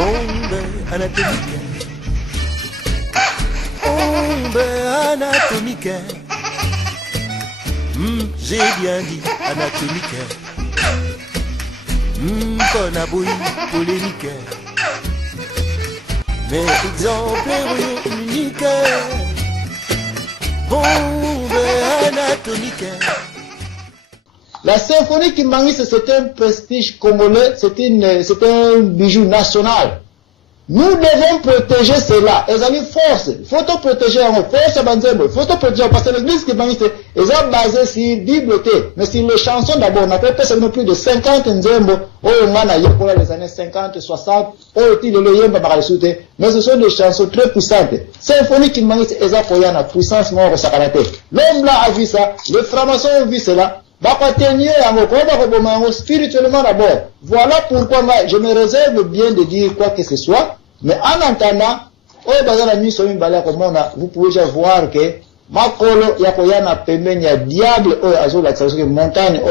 Bombe anatomique. Bombe anatomique. J'ai bien dit anatomique. Konaboui polémique. Mais exemplaire unique. Bombe anatomique. La symphonie Kimbangiste, c'est un prestige congolais, c'est un bijou national. Nous devons protéger cela. Et ça force. Il faut te protéger en force à Banzembo. Il faut te protéger parce que l'église Kimbangiste est basée sur Bible, mais sur les chansons d'abord. On a fait plus de 50 Nzembo. Oh, on a les années 50, 60. Oh, il y mais ce sont des chansons très puissantes. Symphonie Kimbangiste est pour la puissance mort au Sakalate. L'homme là a vu ça. Les francs-maçons ont vu cela. Spirituellement d'abord. Voilà pourquoi moi, je me réserve bien de dire quoi que ce soit. Mais en entendant, vous pouvez déjà voir que makolo yakoyana pembeni ya diable azola que montagne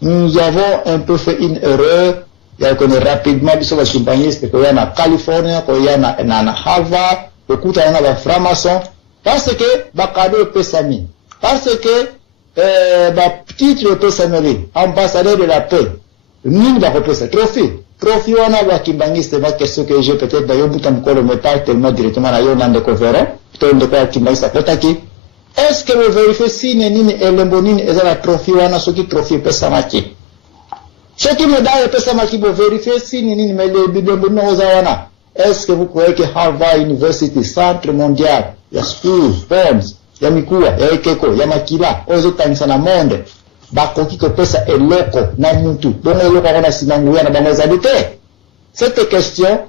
nous avons un peu fait une erreur. Il y a rapidement biso ba Kimbangiste ko yana California ko yana na Harvard ko kuta yana ba franc-maçon parce que ba cadeau pesami. Parce que titre de ambassadeur de la paix, nous avons fait ça. Trophy, on a Kimbangiste, ma question que j'ai peut-être d'ailleurs, mais pas tellement directement d'ailleurs dans des conférences, est-ce que vous vérifiez si Nini et Lembonine et la trophy, on a ce qui trophy Pessamaki? Ce qui me donne Pessamaki, vous vérifiez si Nini mais les Bidembonine Ozawana. Est-ce que vous croyez que Harvard University, Centre Mondial, il y a schools, forms, Yamikua, Ekeko, Yamakila, Ozotangisa na monde, bakoki ko pesa eloko na mutu. Donc eloko na sinanguya na bango zabite. Cette question,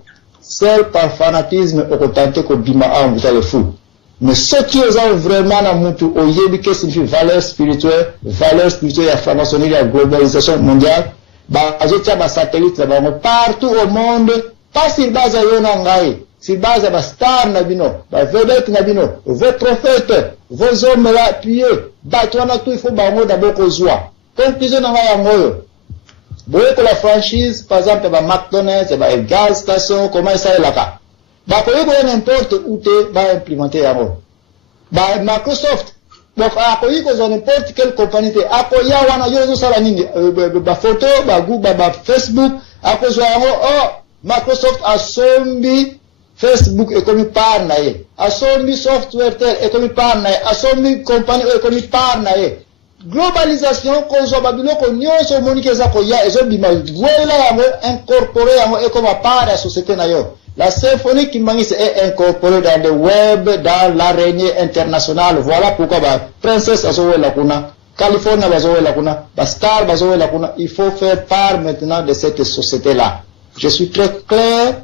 seul par fanatisme au tenter ko bima en vous le fou. Mais ceux qui ont vraiment na mutu au yebi que signifie valeur spirituelle ya franc-maçonnerie, la globalisation mondiale, ba azotia ba satellite la bango partout au monde, pas sur base ya yona ngai. Si base à star nabino, ba vedette nabino, vos prophètes, vos hommes là pieux, batouana tout il faut bango d'abord qu'on soit. Conclusion dans la moyo. Vous voyez que la franchise, par exemple, ba McDonald's, ba gas station, comment ça est là-bas. Ba koyo ko n'importe où te ba implémenter ya mo. Ba Microsoft, donc a koyo ko n'importe quelle compagnie te, a koya wana yozo sala nini, ba photo, ba Google, ba Facebook, a ko zo oh Microsoft a sombi Facebook est comme par nae, asombi software tel est comme par nae, asombi compagnie est comme par nae. Globalisation kozo babilo ko nyonso monike za ko ya ezo bima voilà yango incorporé yango et comme part de la société na yo. La symphonie Kimbangiste est incorporée dans le web, dans l'araignée internationale. Voilà pourquoi ba princesse azowe la kuna, California bazowe la kuna, ba star bazowe la kuna. Il faut faire part maintenant de cette société là. Je suis très clair.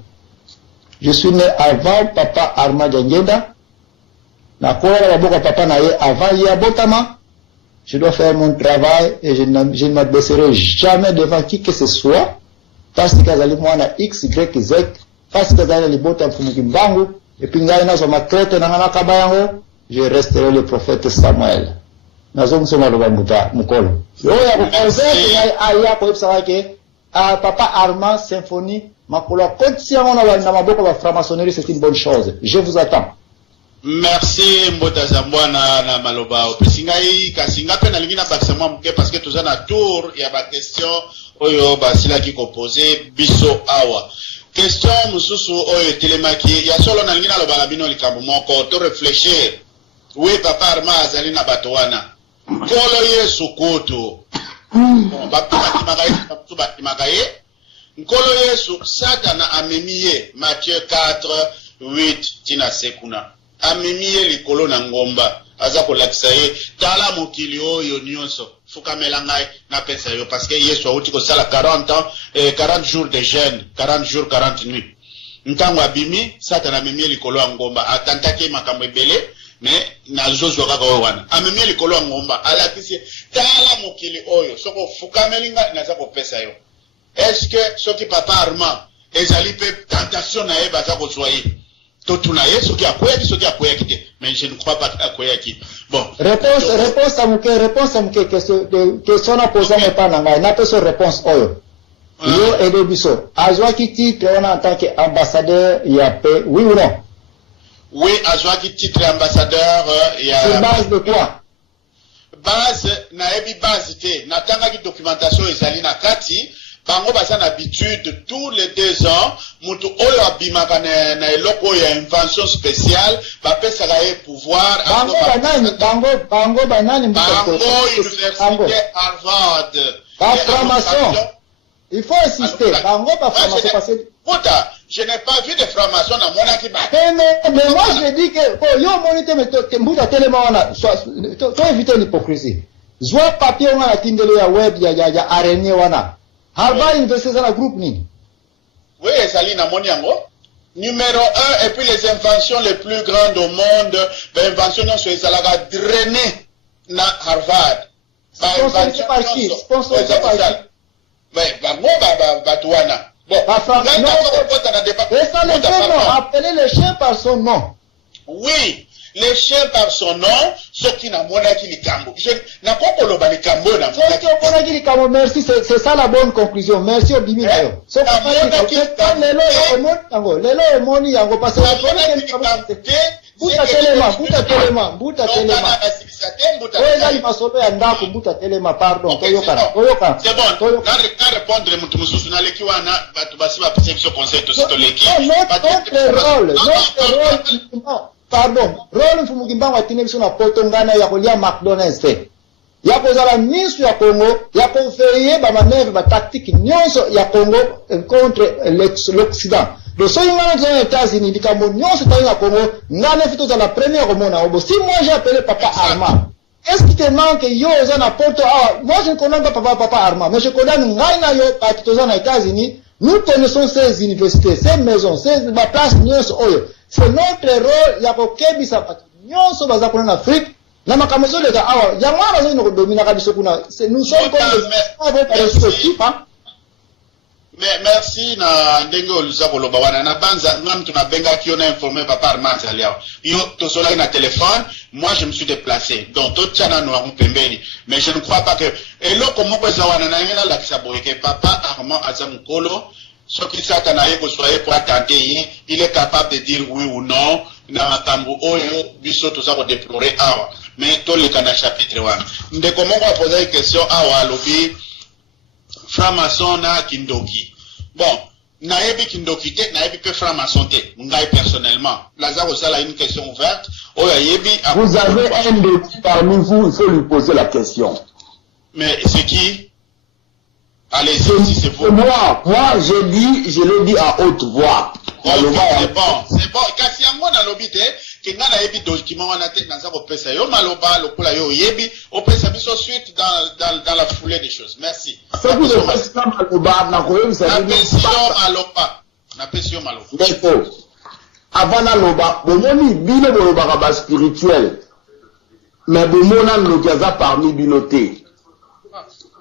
Je suis né avant papa Armand Djangenda. Na kola la boka papa na ye avant Yabotama. Je dois faire mon travail et je ne m'abaisserai jamais devant qui que ce soit. Parce que kazali mwana X, Y, Z. Parce que kazali libota mfumukimbangu. Et puis ngai nazo makrete na ngana kabayango. Je resterai le prophète Samuel. Nazo msoma loba muta mukolo. Yo ya kukonze ngai aya ko ipsa ke papa Armand symphonie. C'est une bonne chose. Je vous attends. Merci Mbota Zambwana na maloba. Opesingai kasinga pe na lingina bakisama mke parce que tozana tour ya ba question oyo basila ki poser biso awa. Question mususu oyo telemaki ya solo na lingina loba na bino likambo moko to réfléchir. Oui papa Arma azali na batowana. Kolo Yesu kutu. Bon bakati magaye. Nkolo Yesu Satana amemiye Matthieu 4:8 tina sekuna. Amemiye likolo na ngomba. Aza kolakisa ye tala mokili oyo nyonso. Fukamela ngai na pesa yo parce que Yesu auti ko sala 40 ans 40 jours de jeûne, 40 jours 40 nuits. Ntango abimi Satana amemiye likolo ya ngomba atantaki makambo ebele mais nazozo kaka wana. Amemiye likolo ya ngomba alakisi tala mokili oyo soko fukamelinga naza ko pesa yo. Est-ce que ce qui papa Armand ezali pe tentation na ye baza ko soyer totuna ye ce qui a quoi qui mais je ne crois pas à quoi qui bon réponse à mon question na poser mais pas na ngai na peso réponse oyo Yo aidé biso. Azwa qui titre on en tant qu'ambassadeur il y a paix, oui ou non? Oui, azwa qui titre ambassadeur il y a. Sur base de quoi? Base na ebi base te na tanga ki documentation ezali na kati bango baza na habitude tous les 2 ans mutu oyo abimaka na eloko ya invention spéciale bapesaka ye pouvoir bango banani université Harvard ba formation il faut insister bango ba formation parce que puta je n'ai pas vu de formation na mona ki ba mais moi je dis que yo monite mais mbuta telema wana to éviter l'hypocrisie zwa papier wana tindelo ya web ya araignée wana Harvard University dans le groupe ni. Oui, ezali na moni yango. Numéro 1 et puis les inventions les plus grandes au monde, ben invention sur ezalaka drainé na Harvard. Sponsorisé par qui? Sponsorisé par qui? Ouais, bango batuana. Bon, appelez le chien par son nom. Oui, les chiens par son nom, ceux qui n'ont pas likambo. N'a pas koloba likambo na. Ceux qui n'ont pas likambo, merci, c'est ça la bonne conclusion. Merci au bimi d'ailleurs. Ceux qui n'ont pas likambo, lelo emoni yango parce que buta telema. Oya li masolo ya ndako buta telema, pardon. Toyoka. C'est bon. Quand répondre mutu mususu na leki wana batu basi ba perception concept aussi to leki. Notre rôle. Pardon, rôle mfumukimbango atine biso na poto ngana ya kolia McDonald's te. Ya kozala misu ya Congo, ya konfeye ba manœuvre ba tactique nyonso ya Congo contre l'Occident. Donc so ngana dans les États-Unis likambo nyonso ta na Congo, ngana fito za la première mona obo. Si moi j'ai appelé papa Armand, qu'est-ce qui te manque yo za na poto moi je ne connais pas papa Armand, mais je connais ngana yo patito za na États-Unis. Nous connaissons ces universités, ces maisons, ces places nyonso oyo. C'est notre rôle ya kokebisa pati nyonso baza kuna en Afrique na makamezo leka awa ya mwana zo no domina kabiso kuna nous sommes comme mais merci na ndenge oluza koloba wana na banza ngam tunabenga ki on a informé papa Armand aliao yo to sola na téléphone moi je me suis déplacé donc tout tchana no en pembeni mais je ne crois pas que eloko moko za wana na ngela la kisaboyeke papa Armand azamukolo. Ce qui s'attendait que soyez pour attendre, il est capable de dire oui ou non. Na makambo oyo biso tout ça pour déplorer awa. Mais tout le canal chapitre 1. De comment on va poser une question awa lobi franc-maçon na kindoki. Bon, naebi kindoki te, naebi pe franc-maçon te. Ngai personnellement, Lazare Osala a une question ouverte. Oya yebi. Vous avez un de parmi vous, il faut lui poser la question. Mais c'est qui? Allez-y, si c'est vous. Moi, je l'ai dit à haute voix. C'est bon. Kasi yango na lobi te, ke nga na yebi document wana te naza ko pesa yo maloba lokola yo yebi, o pesa biso suite dans la foulée des choses. Merci. C'est vous le président maloba na koyo ça dit. Na pesi maloba. D'accord. Avant na loba, bomoni bino boloba ka spirituel. Mais bomona lokaza parmi binoté.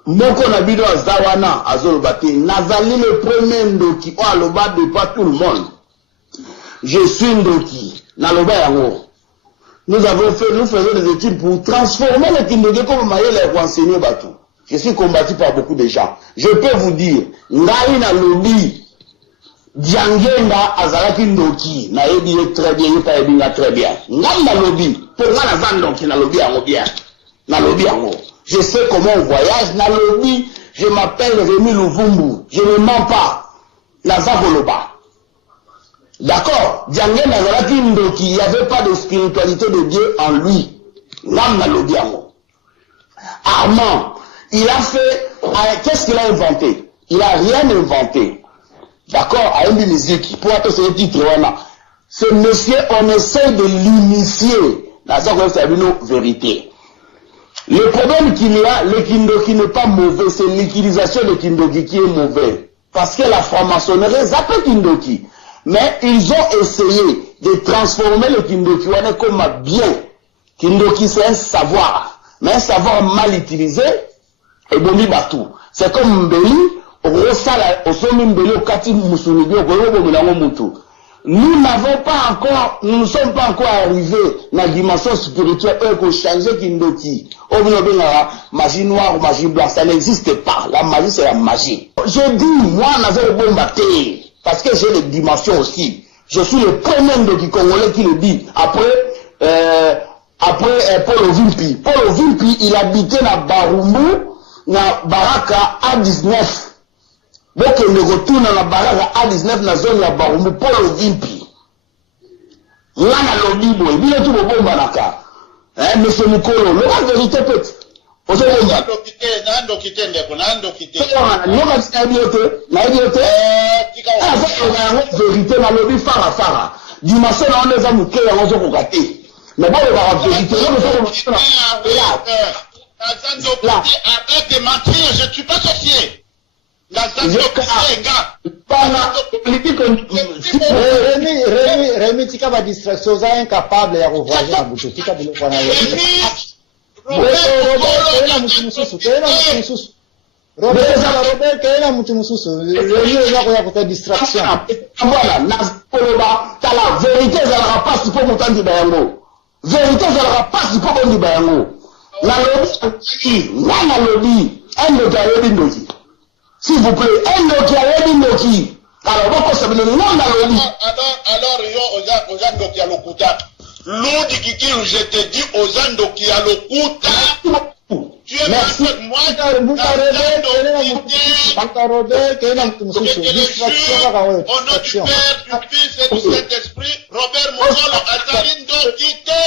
Moko na bido azawana azolobate nazali le premier ndoki o aloba de pas tout le monde. Je suis ndoki na loba yango. Nous faisons des études pour transformer le kindoki comme mayele pour enseigner batou. Je suis combattu par beaucoup de gens. Je peux vous dire ngai na lobi Diangenda azalaki ndoki na yebi très bien yepa yebinga très bien. Ngai na lobi pour nga na zandoki na lobi yango bien. Na lobi yango. Je sais comment on voyage. Dans le lit, je m'appelle Rémi Louvumbu. Je ne mens pas. Nazakoloba. D'accord. Diangé Nazaraki Ndoki, il n'y avait pas de spiritualité de Dieu en lui. Armand, il a fait. Qu'est-ce qu'il a inventé? Il n'a rien inventé. D'accord. À une musique. Pour être ce titre, ce monsieur, on essaie de l'initier. Nazakoloba, c'est une vérité. Le problème qu'il y a, le kindoki n'est pas mauvais, c'est l'utilisation de kindoki qui est mauvais. Parce que la franc-maçonnerie s'appelle kindoki. Mais ils ont essayé de transformer le kindoki comme un bien. Kindoki c'est un savoir, mais un savoir mal utilisé, et bon batou. C'est comme Mbeli, Rosala, Osomi Mbeli, Okati Musunibi, Mutu. Nous n'avons pas encore, nous ne sommes pas encore arrivés dans la dimension spirituelle pour changer Kindoki. Magie noire ou magie blanche, ça n'existe pas. La magie, c'est la magie. je dis, moi, Nazar Bombaté, parce que j'ai les dimensions aussi. Je suis le premier Ndoki Congolais qui le dit. Après Paul Ovimpi. Paul Ovimpi, il habitait dans Barumbu, dans Baraka A19. Donc, il retourne dans la Baraka A19, dans la zone de Barumbu, Paul Ovimpi. Là, dans le Bible, il est tout le bon Banaka. Monsieur Mikolo, le vérité peut. Arrête de mentir, je ne suis pas sorcier. Rémi, tika ba distraction za incapable ya kuvoyager na buto tika bilo kwa na Robert kena mtu mususu Rémi za kwa kuta distraction voilà na la vérité za la passe pour mutandi bayango vérité za la passe pour bondi bayango na lobby endo ta lobby ndoki s'il vous plaît endo ta lobby ndoki. Alors, aux Andoki à l'Okuta. L'autre qui je te dis aux Andoki à l'Okuta. Tu es avec moi. Au nom du Père, du Fils et du Saint-Esprit, Robert Mokolo, Azaline Dokite.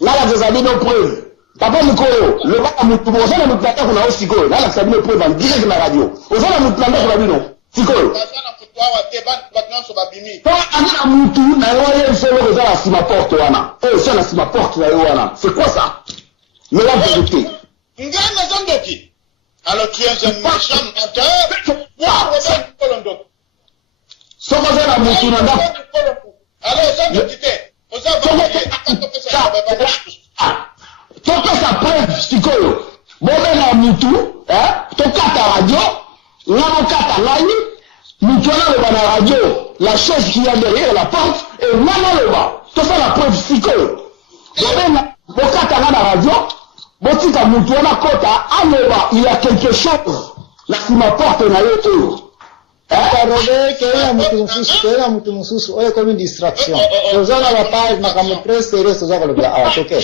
Là, vous avez nos preuves. Papa Mokolo, le bas à Moutou, vous avez nos plateaux qu'on a aussi. Là, vous avez nos preuves en direct de la radio. Vous avez nos plateaux qu'on a vu, non? Sikolo. C'est quoi ça? Mais la vérité. Alors tu es un méchant menteur. La chaise qui est derrière la porte et maintenant le bas. Tout ça la preuve psycho. La radio, il y a quelque chose. Là, si ma porte n'a kena mtu mususu oyo comme une distraction ozana la page na kama presse sérieux ça va le bien ah OK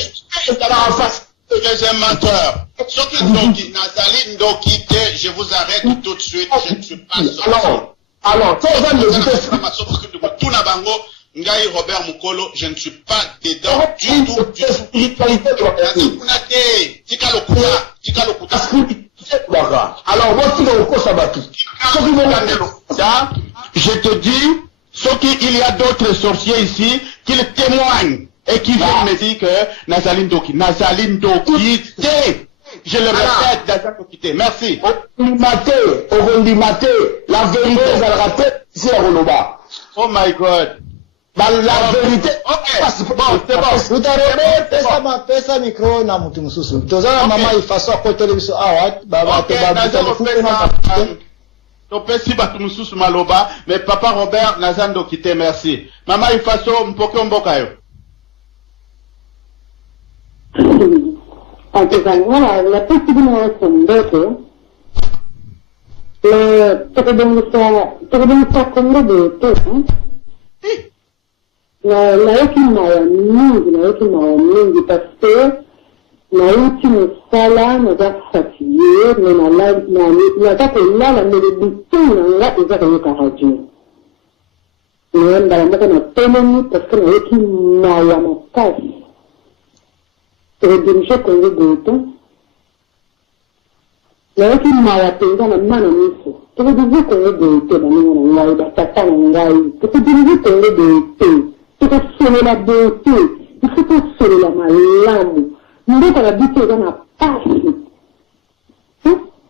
Deuxième menteur. Ce qui Ndoki, Nazali Ndokite, je vous arrête tout de suite, je ne suis pas sorti. Alors, tout na bango, Ngai Robert Mokolo, je ne suis pas dedans du tout. Alors, je te dis, ce qu'il y a d'autres sorciers ici, qu'ils témoignent. Et qui vient me dire que Nazali Ndoki, je le répète, Nazali Ndoki, merci. La vérité, c'est la Roloba. Oh my God. La vérité, ok, bon, c'est bon. Utarobe pesa micro na mtu mususu. Tozana mama ifaso kwa television awat, baba te babu telefuku na Topesi batu mususu maloba, mais papa Robert Nazali Ndoki, merci. Mama ifaso mpoke mboka yo. Voilà, la possibilité d'autres, tukudumisha Kongo de tout, na hekima mingi parce que na ultime sala naza fatigué naza kolala mele bitu nanga eza koyoka radio na mbala moko natelemi parce que na hekima ya makasi dirige Kongo Goto. Na ki mawa penga na mana miso. Tuko dirige Kongo Goto na ninga na ngai, batata na ngai. Tuko dirige Kongo Goto. Tuko sole la beauté. Tuko sole la malamu. Ndoko na bitu na pasi.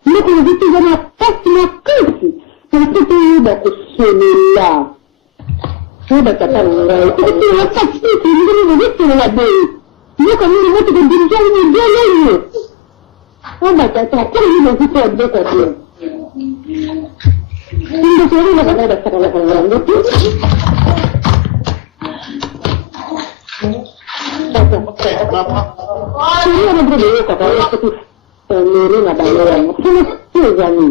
Ndoko na bitu na pasi na kasi. Tuko tuko ko sole la. Tuko batata na ngai. Tuko tuko pasi. Tuko la beauté. Io cammino molto con dirigiare nel giorno. Oh ma tata, come io non so da capire. Quindi sono una cosa da stare lavorando. Io non vedo capire che tu sei una bella. Sono scusami.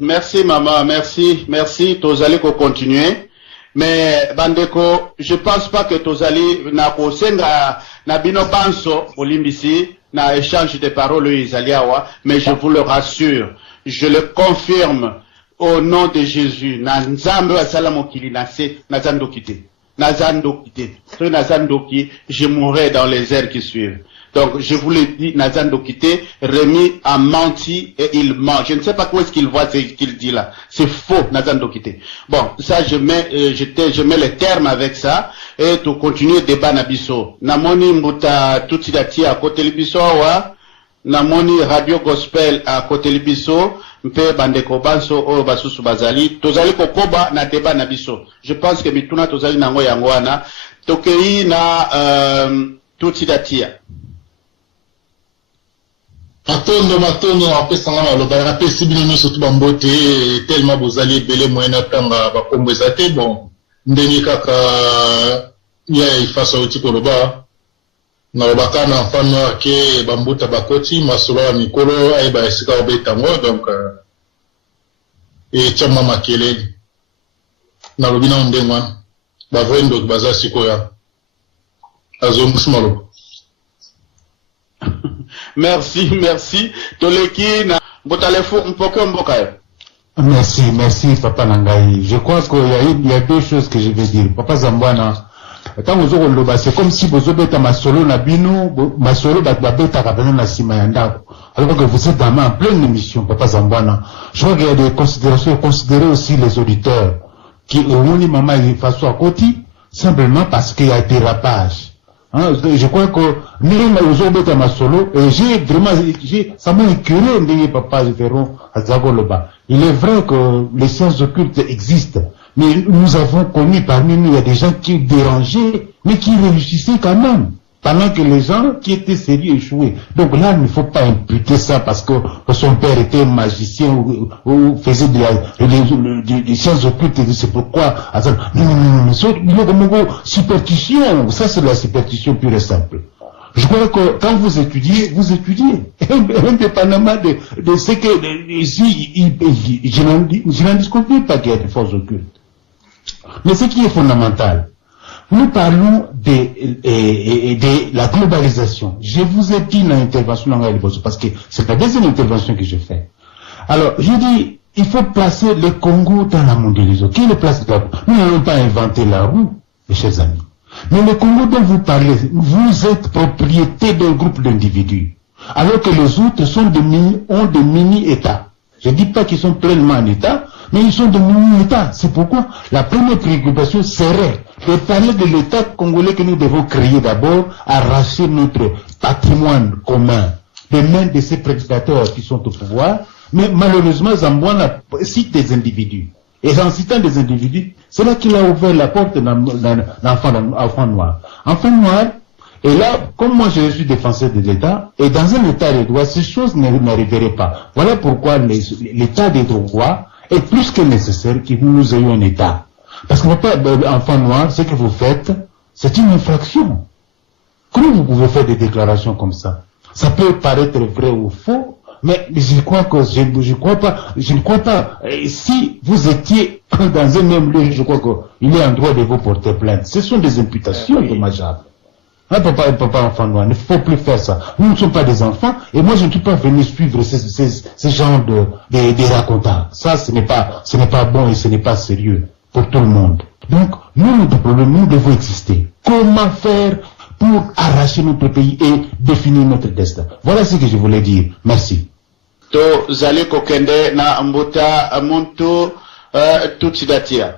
Merci maman, merci, Tozali ko continuer. Mais Bandeko, je pense pas que Tozali na kosenga na bino banso olimbisi na échange de paroles Isaliawa, mais je vous le rassure, je le confirme au nom de Jésus. Na nzambe wa salamokili na se na zandokite. Na zandokite. Sur na zandoki, je mourrai dans les airs qui suivent. Donc, je vous l'ai dit, Nazan Dokite, Rémi a menti et il ment. Je ne sais pas où est-ce qu'il voit ce qu'il dit là. C'est faux, Nazan Dokite. Bon, ça, je mets les termes avec ça. Et tu continues le débat Nabiso. Namoni Mbuta Tutsidati à côté Libiso, wa. Namoni Radio Gospel à côté Libiso. Mpe Bandeko Banso, o Basusu Bazali. Tozali Kokoba na débat Nabiso. Je pense que Mituna Tozali Nango Yangoana. Tokei na, Tutsidati. matondo apesanga maloba napesi bino nyonso tu bambote tellement bozali ebele moyen natanga bakombo eza te bon ndenge kaka ya ifasa oti koloba nalobaka na mfano ake bambuta bakoti masolo ya mikolo ayeba esika obetango donc etiama makeleli nalobi nano ndenge wana bavrai ndoki baza sikoya azongisi maloba. Merci. Toleki na Botalefu Mpoko Mbokayo. Merci, Papa Nangai. Je crois qu'il y a deux choses que je vais dire. Papa Zambwana, quand vous aurez le bas, c'est comme si vous avez ma solo na bino, ma solo bata kabana na simayanda. Alors que vous êtes en pleine émission, Papa Zambwana. Je crois qu'il y a des considérations, considérer aussi les auditeurs qui au moins maman il fasse à côté, simplement parce qu'il y a dérapage. Hein, je crois que nous avons ma solo et ça m'a écœuré de papa Ferron à Zagoloba. Il est vrai que les sciences occultes existent, mais nous avons connu parmi nous, il y a des gens qui dérangeaient, mais qui réussissaient quand même, pendant que les gens qui étaient sérieux échouaient. Donc là, il ne faut pas imputer ça parce que son père était magicien ou faisait des sciences occultes, c'est pourquoi. Non, superstition, ça c'est la superstition pure et simple. Je crois que quand vous étudiez, indépendamment de ce que, ici, je n'en discute pas qu'il y a des forces occultes. Mais ce qui est fondamental, nous parlons de la globalisation. Je vous ai dit dans l'intervention parce que c'est la deuxième intervention que je fais. Alors, je dis, il faut placer le Congo dans la mondialisation. Qui le place là? Nous n'avons pas inventé la roue, mes chers amis. Mais le Congo dont vous parlez, vous êtes propriété d'un groupe d'individus. Alors que les autres ont des mini-États. Je ne dis pas qu'ils sont pleinement en État, mais ils sont de mini-États. C'est pourquoi la première préoccupation serait de parler de l'État congolais que nous devons créer d'abord, arracher notre patrimoine commun des mains de ces prédateurs qui sont au pouvoir. Mais malheureusement, Zambouana cite des individus. Et en citant des individus, c'est là qu'il a ouvert la porte d'enfant noir. Enfant noir, et là, comme moi je suis défenseur de l'État, et dans un État de droit, ces choses n'arriveraient pas. Voilà pourquoi l'État des droits est plus que nécessaire que nous ayons un État. Parce que enfant noir, ce que vous faites, c'est une infraction. Comment vous pouvez faire des déclarations comme ça? Ça peut paraître vrai ou faux, Mais je crois que je ne crois pas. Et si vous étiez dans un même lieu, je crois qu'il est en droit de vous porter plainte. Ce sont des imputations dommageables. Hein, papa, enfant noir, il ne faut plus faire ça. Nous ne sommes pas des enfants, et moi je ne suis pas venu suivre ce genre de racontants. Ça, ce n'est pas bon et ce n'est pas sérieux pour tout le monde. Donc, nous devons exister. Comment faire pour arracher notre pays et définir notre destin? Voilà ce que je voulais dire. Merci. To zali kokende na mbuta muntu tutsidatia.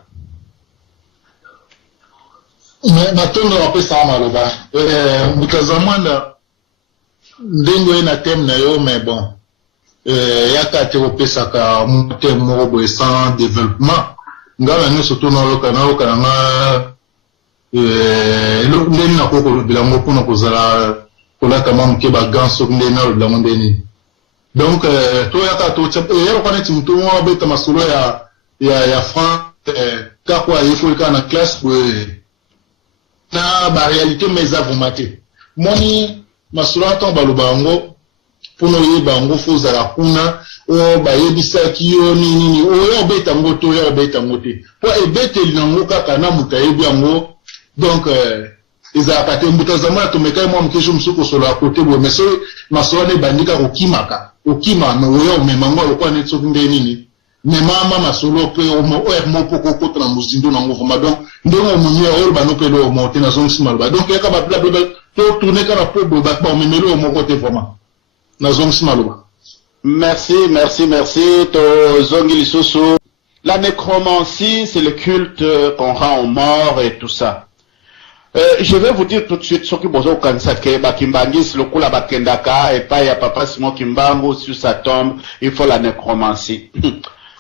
Matondo wapesa maloba. Mutazamana ndengo na thème na yo, mais bon. Yaka te wapesa ka mute morobo sans développement. Ngala ni surtout na loka nga ndeni na koko bilango pona kozala kolaka mamuke ba ganso ndeni na bilango ndeni. Donc to yaka to yero kana timuto mo beta masolo ya franc kakwa yiko kana classe na ba réalité mais avumate moni masura to balubango puno yeba ngo foza la kuna o ba yebisa kiyo nini o yo beta ngo to yo beta ngote po ebete linango kaka na mutayebi ngo donc ezaka te mbutazama to mekai mo mkesho msuko solo a côté bo meso masura ne bandika okima no yo memango lokwa netso nde nini mais mama masolo pe o mo poko ko na muzindo na ngo voma donc ndongo munye o ba no pe lo mo te na zone simalba donc yaka ba bla to tourner kana po ba ba memelo mo ko te voma na zone simalba. Merci. To zongi soso. La nécromancie, c'est le culte qu'on rend aux morts et tout ça. Je vais vous dire tout de suite ce que bozo kansake bakimbangis le kula bakendaka et pas ya papa Simon Kimbangu sur sa tombe, il faut la nécromancie.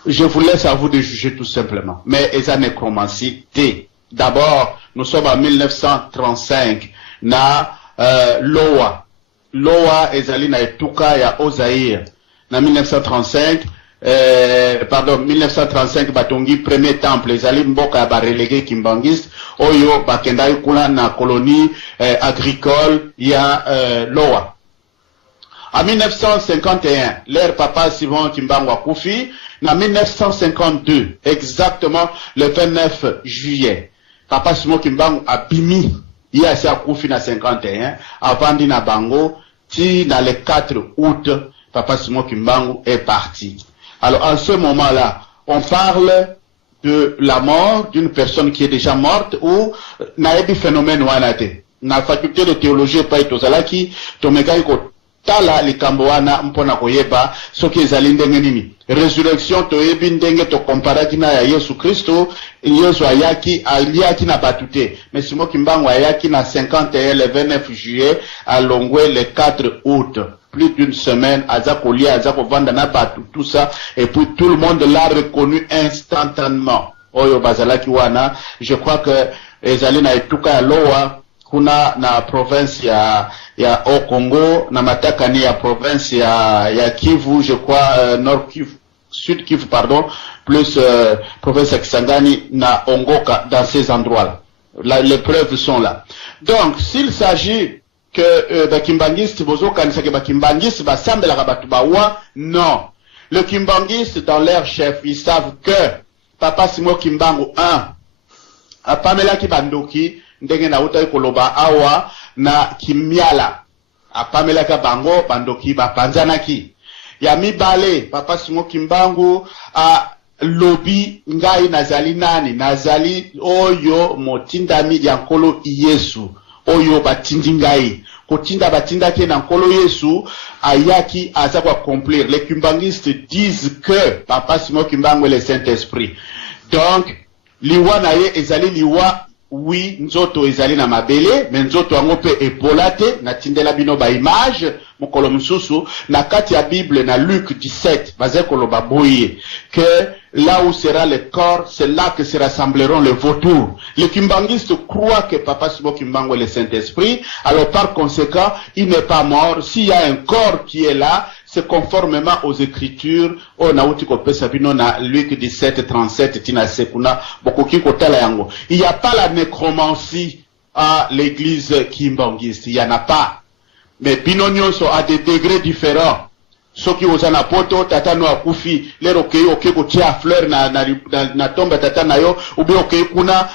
Je vous laisse à vous de juger tout simplement. Mais esa nécromancie T. D'abord, nous sommes en 1935 na Loa ezali na etuka ya Ozaïr. Na 1935 batongi premier temple ezali mboka ya barelégué kimbangiste oyo bakenda kula na colonie agricole ya Loa. En 1951, leur papa Simon Kimbangu akufi. En 1952, exactement le 29 juillet, papa Simon Kimbangu a bimi il a akufi na 51 avant dina bango ti na le 4 août papa Simon Kimbangu est parti. Alors en ce moment-là, on parle de la mort d'une personne qui est déjà morte ou naebi phénomène wanate. Na faculté de théologie pa itozalaki tomekai ko tala likambo wana mpona koyeba soki ezali ndenge nini. Résurrection toyebi ndenge to comparaki na ya Yesu Kristo, Yesu aliaki na batute. Mais Simon Kimbangu ayaki na 51 le 29 juillet à Longwe le 4 août. Plus d'une semaine, Azako Lia, Azako Vanda na batu, tout ça, et puis tout le monde l'a reconnu instantanément. Oyo bazalaki wana, je crois que ezali na etuka ya Loa, kuna na province ya au Congo, na matakani ya province ya Kivu, je crois, Nord Kivu, Sud Kivu, pardon, plus province ya Kisangani na Ongoka, dans ces endroits-là. Les preuves sont là. Donc, s'il s'agit que bakimbangiste bozo kanisa ke bakimbangiste basambela kabatu bawa, non. Le kimbangiste dans leur chef, ils savent que papa Simon Kimbangu 1 apamela ki bandoki ndenge na uta koloba awa na kimiala apamela ka bango bandoki bapanzana ki ya mibale papa Simon Kimbangu a lobi ngai nazali nani nazali oyo motindami ya nkolo Yesu oyo batindi ngai kotinda batinda ke na nkolo Yesu ayaki aza ko accomplir. Les kimbangistes disent que papa Simon Kimbangu est le Saint-Esprit. Donc liwa na ye ezali liwa oui nzoto ezali na mabele mais nzoto yango pe epolate na tindela bino ba image mokolo mususu na kati ya Bible na Luc 17 baze koloba boye que là où sera le corps, c'est là que se rassembleront les vautours. Les kimbangistes croient que papa Simon Kimbangu est le Saint-Esprit, alors par conséquent, il n'est pas mort. S'il y a un corps qui est là, c'est conformément aux Écritures. On a outi kopé sabino na Luc 17, 37, tina sekuna, bokoki kotala yango. Il n'y a pas la nécromancie à l'église kimbangiste. Il n'y en a pas. Mais binonio sont à des degrés différents. soki oza na poto tata no akufi lero oke kotia fleur na tombe tata na yo ou bien oke kuna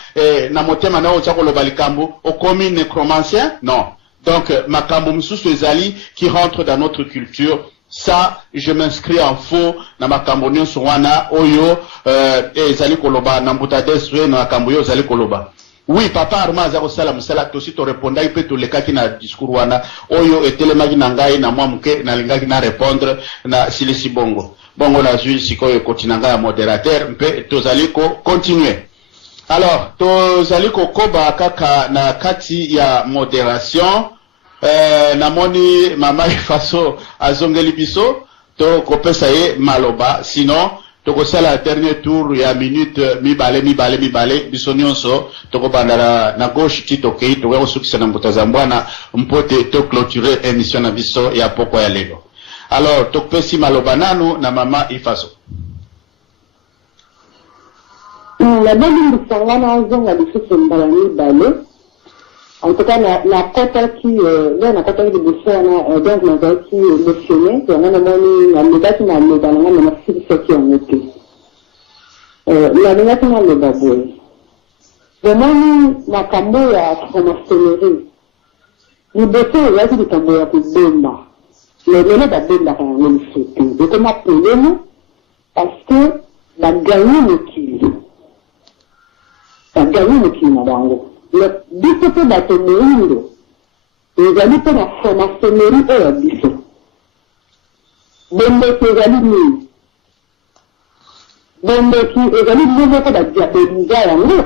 na motema na oza koloba likambo okomi nécromancien. Non. Donc makambo misusu ezali qui rentre dans notre culture. Ça, je m'inscris en faux na makambo nyonso wana oyo ezali koloba na mbuta deswe na makambo yo ezali koloba. Oui, papa Arma aza kosala musala tosi to répondai pe to lekaki na discours wana oyo etelemaki na ngai na mwa muke na lingaki na répondre na silisi bongo na zui sikoyo kotina ngai ya modérateur mpe tozali ko continuer. Alors tozali kokoba kaka na kati ya modération. Namoni mama Ifaso azongeli biso to kopesa ye maloba, sinon tokosala dernier tour ya minute mibale biso nyonso tokobandala na gauche titokei tokosukisa na mbuta za mbwana mpote to clôturer émission na biso ya poko ya lelo. Alors tokopesi maloba nanu na mama Ifaso. La bonne bisangana azonga biso mbala mibale. En tout cas, la kota qui na kota qui de donc na qui mentionné on a demandé na le date na le dans na six qui ont été la date na le babou vraiment na kambo ya franc-maçonnerie ni beto ya di kambo ya kubemba le ba bemba ka ngoni sote de comment problème parce que la gagner le qui na bango le biso bato moindo ezali mpe na franc-maçonnerie oyo ya biso bomboki ezali nini bomboki ezali moko badiabeliza yango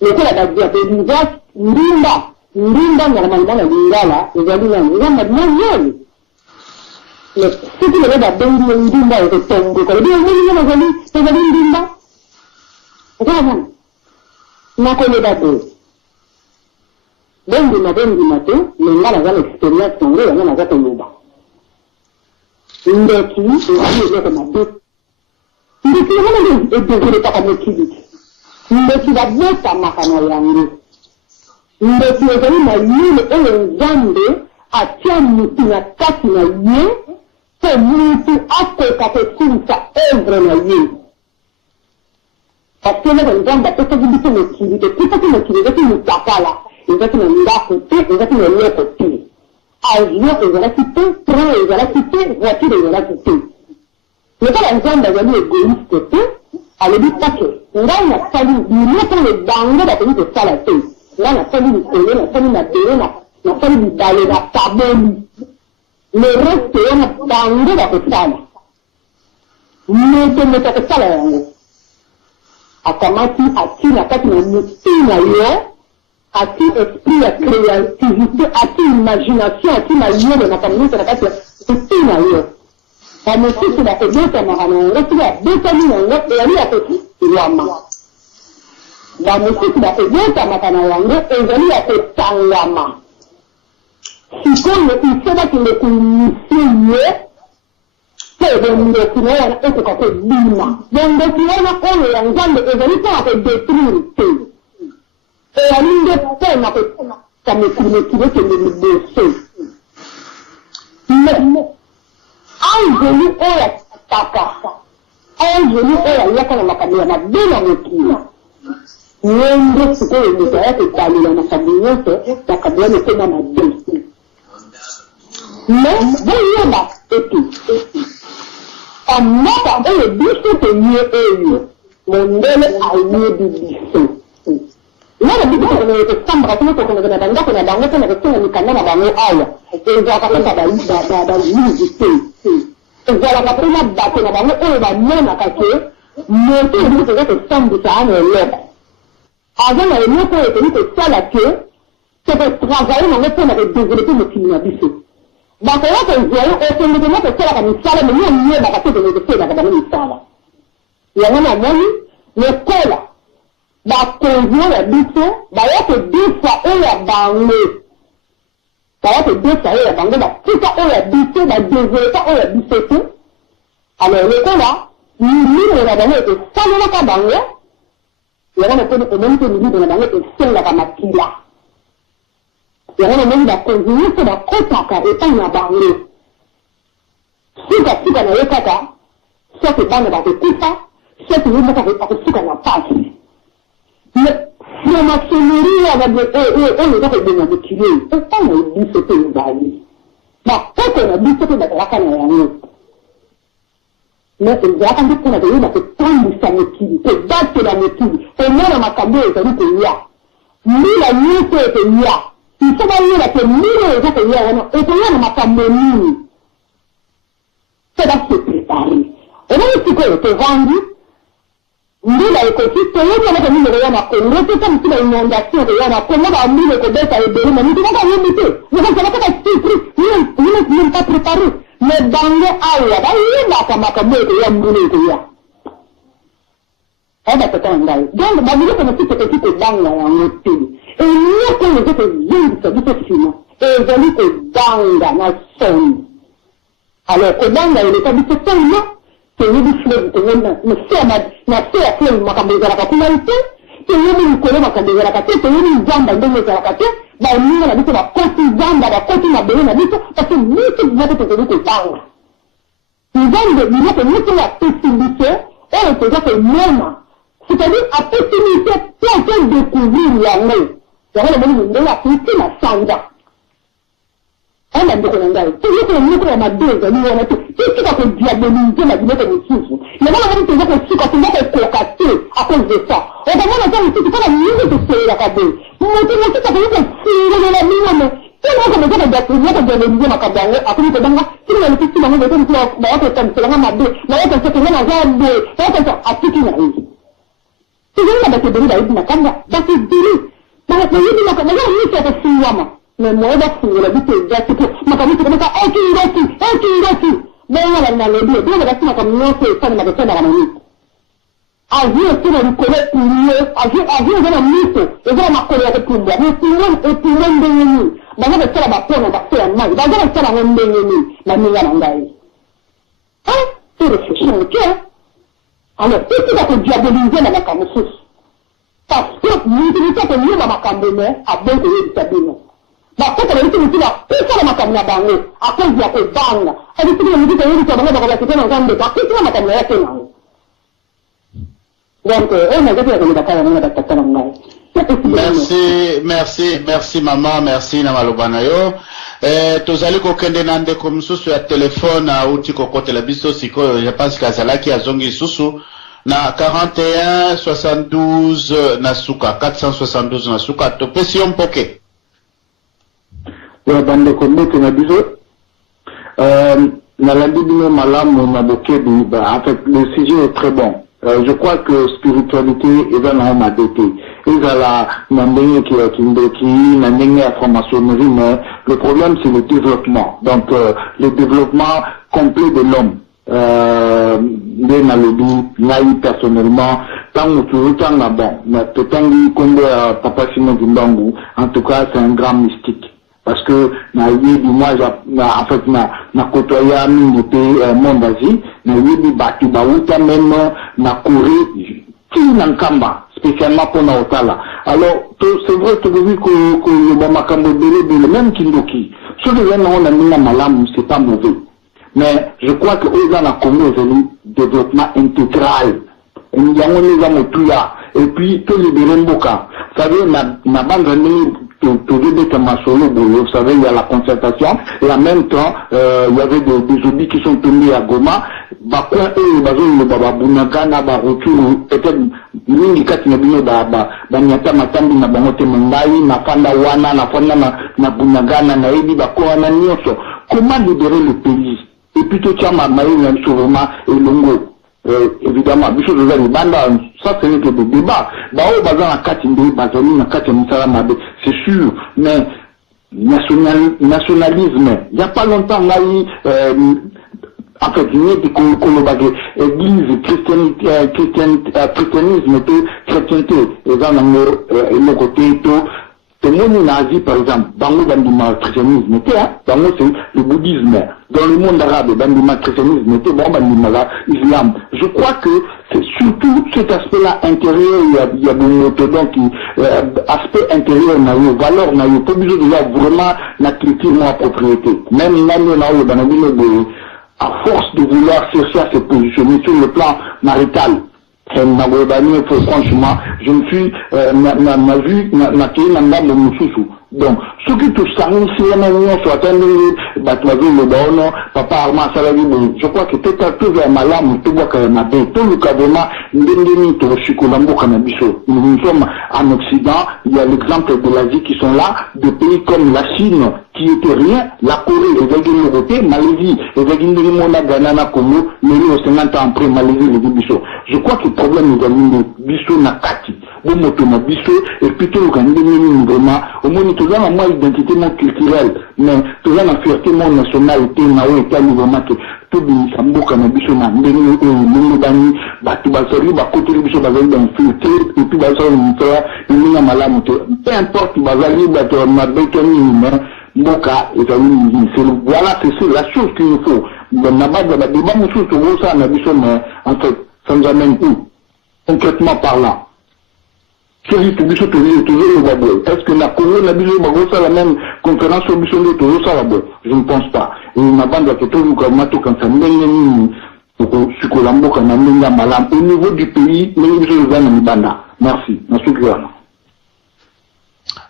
lokola badiabeliza ndimba normalement na lingala ezali nani eza madimaniole soki lelo babengi yo ndimba ekotomboka lobi ezali ndimba okomona nakoyeba te bendima te menga naza na expérience nango yango naza koyeba ndeki ezali eloko mabe ndeki yango edevelepaka mokili ndeki babotamaka na yango ndeki ezali na yule oyo nzambe atia mutu na kati na ye mpo mutu akoka kosilisa œuvre na ye. Parce que là, les gens ont fait des mokili, et tout ça, c'est mokili, c'est une takala, ils ont fait une côté, ils ont fait une autre côté. Avion, ils ont quitté, train, ils ont quitté, voiture, ils ont quitté. Mais quand les gens ont égoïste, elle dit pas que, là, on a fallu, nous mettons les bandes, la tenue de salaté. Là, on a fallu nous coller, on a fallu nous donner, on a fallu nous baler, la tabelle. Le reste, on a bandé la petite. Mais on ne peut pas la akamati ati na kati na mutu na yo ati esprit ya créativité ati imagination ati na yo na kamisa na kati ya mutu na yo ba mutu ba kodota na yango ti ya betali na yango ezali ya kotiwama ba mutu ba kodota na yango ezali ya kotangama sikoyo isebaki ndekuinisie bondoki na wana ekoka kobima bondoki wana oyo ya nzambe ezali mpona kodétruire te ezali nde mpona koka mokili ekende liboso angeli oyo ataka angeli oyo ayaka na makambo ya mabe na mokili ye nde sikoyo moto aya kotalela makambo nyonso makambo wana ekoma mabe mais boyeba ete amaka oyo biso toye oyo mondele ayebi biso nana biso tokonoye kosambaka tino tokonoke na bandako na bango mpona kotonga mikanda na bango awa ezalaka kaka bayizi te ezalaka mpona bato na bango oyo bamonaka ke moto oyo biso toza kosambisa ana eloko aza na eloko oyo toyi kosala ke tokotravaille nango mpona kodevelope mokili na biso bakoya kozwayo okendeke na kosalaka misala me yo yebaka te tokende kosalaka bango misala yango namoni lokola bakonzi oyo ya biso baya kodesa oyo ya bango baya kodesa oyo ya bango batika oyo ya biso badevelopa oyo ya biso te alors lokola milimo na bango ekosalelaka bango yango naponi omoni mpe milimo na bango esengaka makila yango namoni bakonzi nyonso bakotaka epai na bango suka na ye kaka soki bana bakokufa soki ye moko akosuka na pasi franc-maçonnerie oyo eza kobenga mokili oyo etanga ebiso mpe mibali bakoko na biso mpe bazalaka na yango mais ezalaka nde mpona koyeba kotambwisa mokili kobatela mokili omona makambo oyo ezali koya mbila nyonso ekoya ifo bayeba ke mbila oyo eza koya wana ekoya na makambo nini mpe base prepare omoni sikoyo tovandi mbila ekoki toyebi eloko nini ekoya na kongo teka mosu ba inondation ekoya na kongo bambila ekobeta ebele ma miti kaka yebi te okozala kaka surprise nini pas prepare mais bango awa bayebaka makambo ekoya mbila ekoya aba tata na ngai donc babiloko mosusu ekoki kobanga yango te eloko oyo eza kozongisa biso nsima ezali kobanga na soni alors kobanga eleka biso tellement toyebi fleuve tongo na se ya fleuve makambo ezalaka kuna te toyebi likolo makambo ezalaka te toyebi nzamba ndenge ezalaka te baninga na biso bakoti nzamba bakoti mabele na biso parce biso biloko tozali kobanga nzambe biloko nyonso apesi biso oyo toza komona c'est-à-dire apesi biso po to découvrir yango namoni ndenge apesi na sanza anda ndeko na ngai toyoko nyoko ya mabe ezali wana te totika kodiabolize na biloko mosusu yango namoni toza kosuka toza kokoka te à cause de ça okomona ta mosusu mpona mingi toselelaka boye moto mosusu akoki kofungolela mingono tenokomoza kodiabolize makambo yango akoki kobanga tina lipisi bango bawakotambiselanga mabe bawakosekenga naza boye bawakosa atiki na ye tozali na bato ebele bayebi makanga bato ebele bayebi makanga baza miso ya kofungwama mais moye bafungola biso ezati po makambo tokomaka ekingaki bongala na lobi ebele basi makambo nyonso esalemaka esandaka na miso avion ese na likolo epumbwe avion eza na miso eza na makolo ya kopumbwa mais epumbwe ndenge nini baza kosala bapona baso ya mai baza kosala yango ndenge nini baninga na ngai toreflechi moke alors totika kodiabolize na makambo mosusu parce que moto koyeba makambo me aboyi koyebisa bino bakoko bayisi mosusu bakosala makambo na bango a cause ya kobanga ebisiki mosusu koyebisa bango bakobakite na nzambe bakosala makambo na yake nango donc oyo nazaki kolobaka yango na batata na ngai merci maman merci na maloba na yo tozali kokende na ndeko mosusu ya telefone auti kokotela biso sikoyo je pense que azalaki azongi lisusu na 41 72 na suka 472 na suka topesi yo mpoke ya bandeko mbote na biso nalandi bino malamu na bokebi en fait le sujet est très bon. Je crois que spiritualité est dans la doté. Ils ont la mandenge qui est kindoki, mandenge à franc-maçonnerie, mais le problème c'est le développement. Donc le développement complet de l'homme. Naï personnellement, tant bon, mais peut-être Papa Simon Kimbangu, en tout cas c'est un grand mystique. Parce que moi en fait na côtoyé ami de monde Asie na yebi batu bauta même na Corée qui n'enkamba spécialement pour na otala. Alors c'est vrai que vu que le makambo bele même kindoki ce que les gens ont malam c'est pas mauvais, mais je crois que eux dans la Congo c'est le développement intégral et puis tout libérer Mboka. Vous savez na bande vous savez, il y a la concertation, et en même temps, il y avait des obis qui sont tombés à Goma. Bakwa et le baba bunagana ba retour peut-être mingi kati na bino ba nyata matambi na bangote mangai na fanda wana na fanda na bunagana na ebi bakwa na nyoso. Comment libérer le pays? Et puis tout ça ma maïna sûrement et longo. Évidemment, biso de zali banda, ça ce n'est que des débats. Bao bazan na kati ndé bazali na kati musala mabe, c'est sûr, mais nationalisme, il n'y a pas longtemps là en fait, il y a des église christianisme chrétienté et dans le côté tout. C'est mon Asie par exemple, dans le christianisme, c'est le bouddhisme. Dans le monde arabe, dans le christianisme, l'islam. Je crois que c'est surtout cet aspect-là intérieur, il y a des orthodoxes qui, aspect intérieur, valeur, pas besoin de là vraiment la culture, la propriété. Même l'année, à force de vouloir chercher à se positionner sur le plan marital, franchement, je me suis ma vue donc ce qui tout ça papa Armand Salami, je crois que tout est malade, tout est malade, tout le vraiment nous sommes en Occident, il y a l'exemple de l'Asie qui sont là, de pays comme la Chine qui était rien, la Corée avec une Europe, Malaisie avec une Ghana, Congo, mais nous 50 ans après Malaisie le Bisso. Je crois que le problème est dans le Bisso Nakati, le moto na Bisso et plutôt le vraiment au moins tout dans moi identité non culturelle, mais tout dans la fierté mon nationalité na o état vraiment que tout bien samboka na Bisso na ndeni le bani batu basori ba côté Bisso bazali dans filtre et puis bazali mfra ni na malamu peu importe bazali batu na betoni mais Boka et voilà, c'est la chose qu'il nous faut. En fait, ça nous amène où? Concrètement parlant. Est-ce que la Corée n'a pas la même conférence sur le toujours ça? Je ne pense pas. Et ma bande qui est toujours comme moi, quand ça au niveau du pays,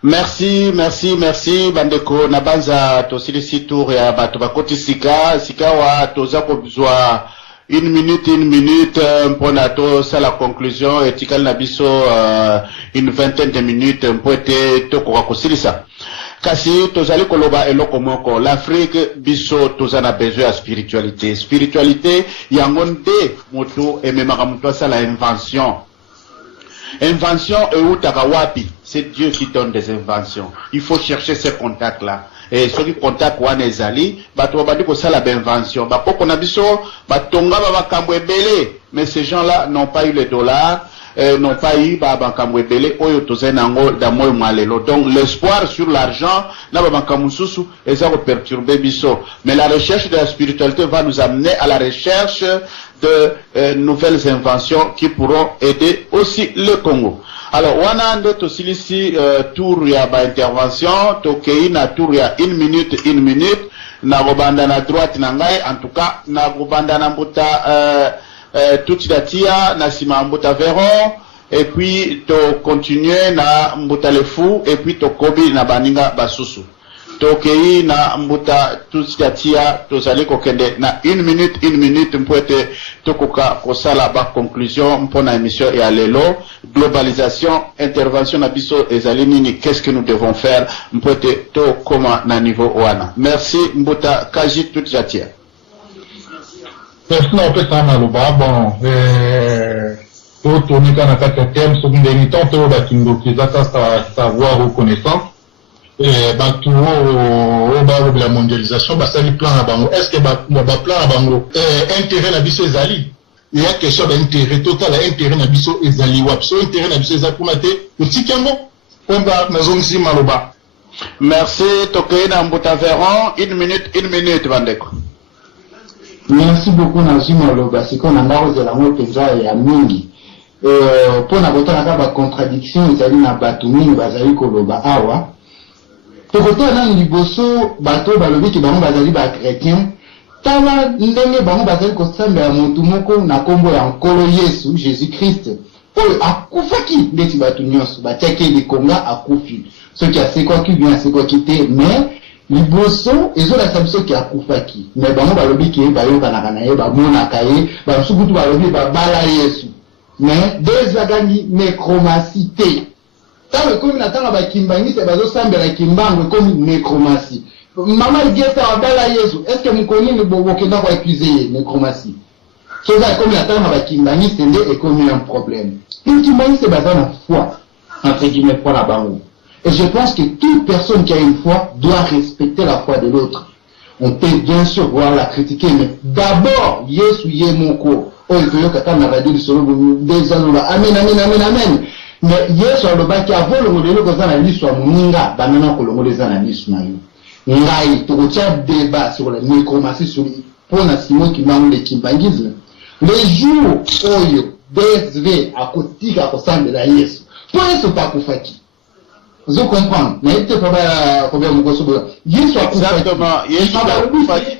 merci. Merci bandeko nabanza tosilisi tour ya bato bakoti sika wa toza ko bizwa une minute mpona to sa la conclusion etikali na biso une vingtaine de minutes mpoete tokoka kosilisa kasi tozali koloba eloko moko l'Afrique biso tozana besoin ya spiritualité yango nde moto ememaka moto asala invention et wapi, c'est Dieu qui donne des inventions. Il faut chercher ces contacts-là. Et ceux qui contactent wana ezali, bato badi ko sala invention. Ba poko na biso, ba tonga ba kambo ebele, mais ces gens-là n'ont pas eu les dollars, n'ont pas eu ba kambo ebele oyo tozenango da moyo malelo. Donc l'espoir sur l'argent na ba kambo susu eza ko perturber biso. Mais la recherche de la spiritualité va nous amener à la recherche de nouvelles inventions qui pourront aider aussi le Congo. Alors, wana nde tosilisi tour ya ba intervention, tokei na tour ya une minute, na gobanda na droite na ngai, en tout cas, na gobanda na mbuta tout datia, na sima mbuta Véron, et puis to continuer na mbuta le fou, et puis to kobi na baninga basusu. Tokei na mbuta tusiatia tozali kokende na une minute mpoete tokoka kosala ba conclusion mpona émission ya lelo globalisation intervention na biso ezali nini, qu'est-ce que nous devons faire mpoete to koma na niveau wana. Merci mbuta kaji tusiatia. Merci na opesa na loba bon to tonika na kata terme so ndeni tanto ba kindoki zaka savoir reconnaissance. Bato la mondialisation basali plan na bango. Est-ce que ba plan na bango intérêt na biso ezali? Il y a question d'intérêt total, intérêt na biso ezali wap so intérêt na biso ezali kuna te otikango omba nazongisi maloba. Merci tokei na mbuta Véron une minute bandeko. Merci beaucoup Nazim maloba siko na ngao za la mopenza ya mingi pona botana ka ba contradiction ezali na bato mingi bazali koloba awa. Tokoto na liboso bato balobi ki bango bazali ba chrétien tala ndenge bango bazali kosambela mutu moko na kombo ya nkolo Yesu Jésus Christ oyo akufaki ndeti bato nyonso batiaki likonga akufi soki asekwaki bien asekwaki te mais liboso ezolakisa biso ki akufaki mais bango balobi ki bayokanaka na ye bamonaka ye basukutu balobi babala Yesu mais dezagani nécromancie te. Tant comme la tanga ba kimbangi c'est bazo sambela kimbango comme nécromancie. Mama igeta abala Yesu. Est-ce que mukoni ne bobokenda kwa accuser nécromancie? So ça comme la tanga ba kimbangi c'est et comme un problème. Une kimbangi c'est basé na foi entre guillemets pour la bango. Et je pense que toute personne qui a une foi doit respecter la foi de l'autre. On peut bien sûr voir la critiquer mais d'abord Yesu yemoko. Oh il faut que ta na radio solo des ans amen. Mais Yesu alobaki avolo modelo ko zana liso muninga banana ko longo leza na liso na yo. Ngai to débat sur la nécromancie sur pona Simon qui mangue le kimbangisme. Les jours oyo DSV akotika ko sambela Yesu. Pour Yesu pas kufaki. Vous comprenez? Mais il te pas combien mon gosso. Yesu akufaki. Exactement, Yesu akufaki.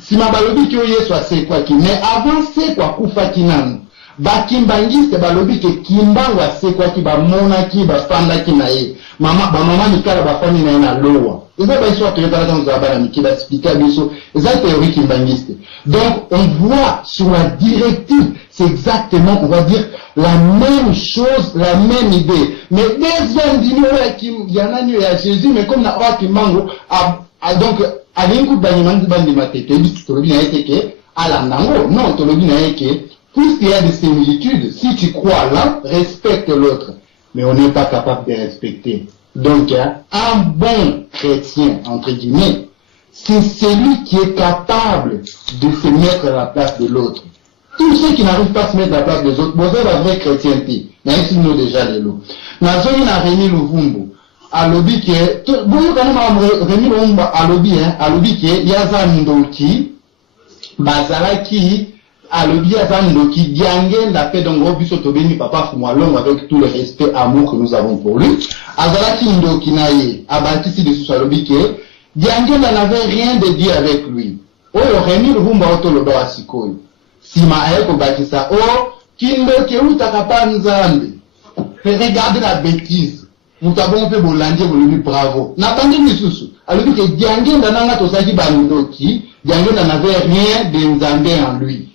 si ma balobi ki oye soit c'est quoi qui mais avant c'est quoi kufa kinanu bakimbangiste balobi ke kimbangwa c'est quoi qui ba mona ki ba fanda ki na ye mama ni kala ba fani na na lowa eza ba histoire que dans la bana qui va expliquer biso eza théorie kimbangiste. Donc on voit sur la directive c'est exactement on va dire la même chose, la même idée, mais deuxième dino qui yanani ya Jésus mais comme na wa kimbango donc alingu banyimandi bandi matete tolobi na yeke ala nango non tolobi na yeke puisqu'il y a des similitudes, si tu crois l'un, respecte l'autre. Mais on n'est pas capable de respecter. Donc, un bon chrétien, entre guillemets, c'est celui qui est capable de se mettre à la place de l'autre. Tous ceux qui n'arrivent pas à se mettre à la place des autres, vous avez la vraie chrétienté. Mais ici, nous déjà les lots. N'a Rémi Louvumbo. À l'obi qui est, bon, quand même, Rémi Louvumbo, à l'obi qui est, Yazandoki, Bazalaki, alobi azandoki diange la paix donc biso tobeni papa Fumwalongo avec tout le respect amour que nous avons pour lui azalaki ndoki naye abatisi de sous alobi ke diange n'avait rien de dire avec lui oyo Rémi Louvumbo otoloba asikoyo sima ayeko bakisa o kindoki utaka pa nzambe regardez la bêtise mutabon pe bolandi bolobi bravo na bandi misusu alobi ke diange nanga tosaki bandoki diange n'avait rien de nzambe en lui.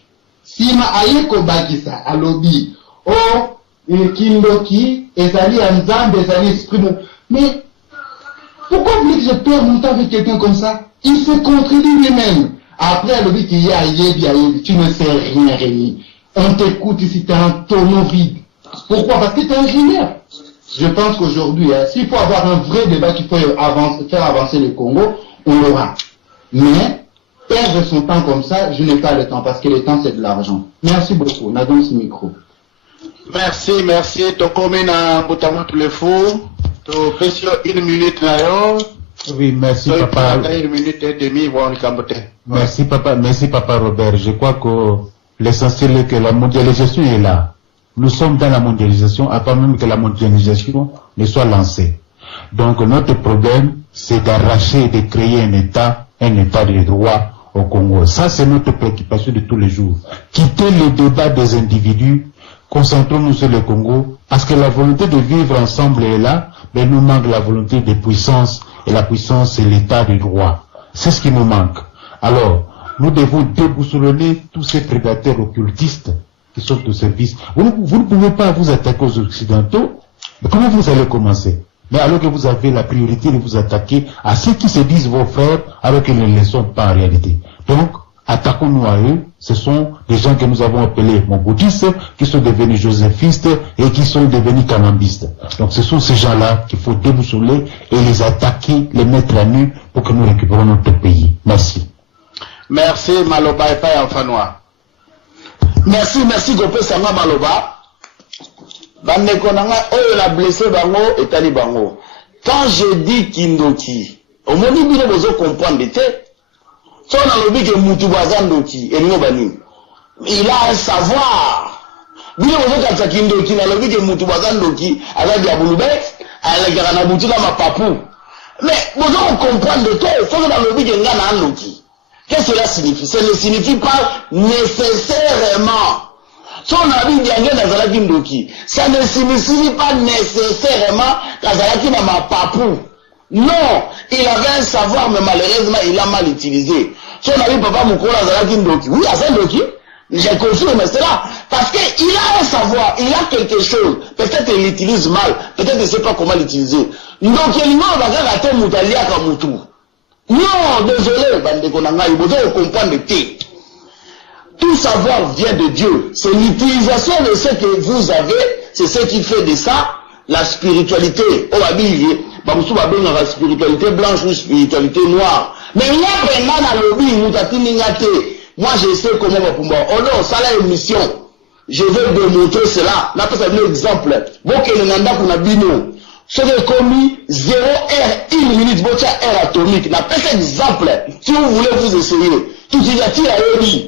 Sima ayeko bakisa alobi kindoki ezali nzambe ezali esprit. Mais pourquoi vous voulez que je perds mon temps avec quelqu'un comme ça? Il se contredit lui-même. Après alobi qu'il y a yebi, tu ne sais rien Rémi. On t'écoute ici, t'es un tonneau vide. Pourquoi? Parce que t'es ingénieur. Je pense qu'aujourd'hui, s'il faut avoir un vrai débat qui peut faire avancer le Congo, on l'aura. Mais perdre son temps comme ça, je n'ai pas le temps, parce que le temps c'est de l'argent. Merci beaucoup. Nadon ce micro. Merci. Donc, on met dans tous les fous. Donc, question 1 minute là. Oui, merci papa. 1 minute et demie, bon, merci papa Robert. Je crois que l'essentiel est que la mondialisation est là. Nous sommes dans la mondialisation, avant même que la mondialisation ne soit lancée. Donc, notre problème, c'est d'arracher et de créer un État de droit au Congo. Ça, c'est notre préoccupation de tous les jours. Quitter le débat des individus, concentrons-nous sur le Congo, parce que la volonté de vivre ensemble est là, mais nous manque la volonté de puissance, et la puissance, c'est l'état de droit. C'est ce qui nous manque. Alors, nous devons déboussoler tous ces prédateurs occultistes qui sont au service. Vous ne pouvez pas vous attaquer aux Occidentaux, mais comment vous allez commencer? Mais alors que vous avez la priorité de vous attaquer à ceux qui se disent vos frères, alors qu'ils ne le sont pas en réalité. Donc, attaquons-nous à eux. Ce sont des gens que nous avons appelés moboutistes, qui sont devenus joséphistes et qui sont devenus canambistes. Donc, ce sont ces gens-là qu'il faut déboussoler et les attaquer, les mettre à nu pour que nous récupérons notre pays. Merci. Merci, Maloba et Paye Enfanois. Merci, Gopé Sanga Maloba. Bandeko nanga oyo la blessé bango etali bango. Quand je dis kindoki, au moni bino bozo comprendre te. So na lobi ke mutu bazandoki elingo bani. Il a un savoir. Bino bozo katsa kindoki na lobi ke mutu bazandoki azadi abulube, ala garana mutu na mapapu. Mais bozo comprendre te, so na lobi ke ngana andoki. Qu'est-ce que cela signifie? Ça ne signifie pas nécessairement. Son avis diange nazalaki ndoki, ça ne signifie pas nécessairement nazalaki na mapapou. Non, il avait un savoir, mais malheureusement il a mal utilisé. Son avis papa Moukola nazalaki ndoki, oui, à ndoki, j'ai confirmé, mais c'est là, parce qu'il a un savoir, il a quelque chose, peut-être il l'utilise mal, peut-être il ne sait pas comment l'utiliser. Donc il m'a raté moutalia comme moutou. Non, désolé, bandeko nanga, il faut comprendre le thé. Tout savoir vient de Dieu. C'est l'utilisation de ce que vous avez, c'est ce qui fait de ça la spiritualité. Oh, la spiritualité blanche ou spiritualité noire. Mais il y a vraiment dans le lobby, moi je sais comment on va pouvoir. Oh non, ça la émission. Je vais démontrer cela. Là, c'est un exemple. Bon, que le nanda qu'on a bino. Ce qui est commis 0 heure, 1 minute, votre heure atomique. N'a pas cet exemple. Si vous voulez vous essayer, tout il y a tiré à Yori.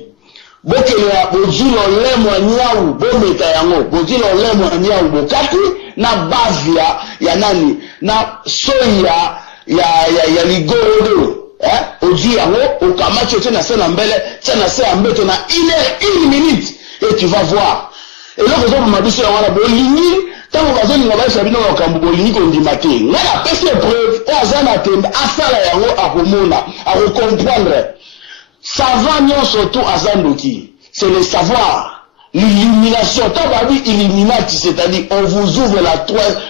Bokele bojilo lemo nyau bometa yango bojilo lemo nyau bokati na base ya nani na soya ya ligoro Odi yango okamachi otie na se na mbele tia na se ya mbeto na 1 minute et tu vas voir. Et là vous avez mabiso ya wana bolingi tango bazolinga baisa bino makambo bolingi kondima te nga na pesi preuve o aza na tembe asala yango akomona akokomprendre savant nyonso to aza ndoki. C'est le savoir, l'illumination. Tant babi illuminati, c'est-à-dire on vous ouvre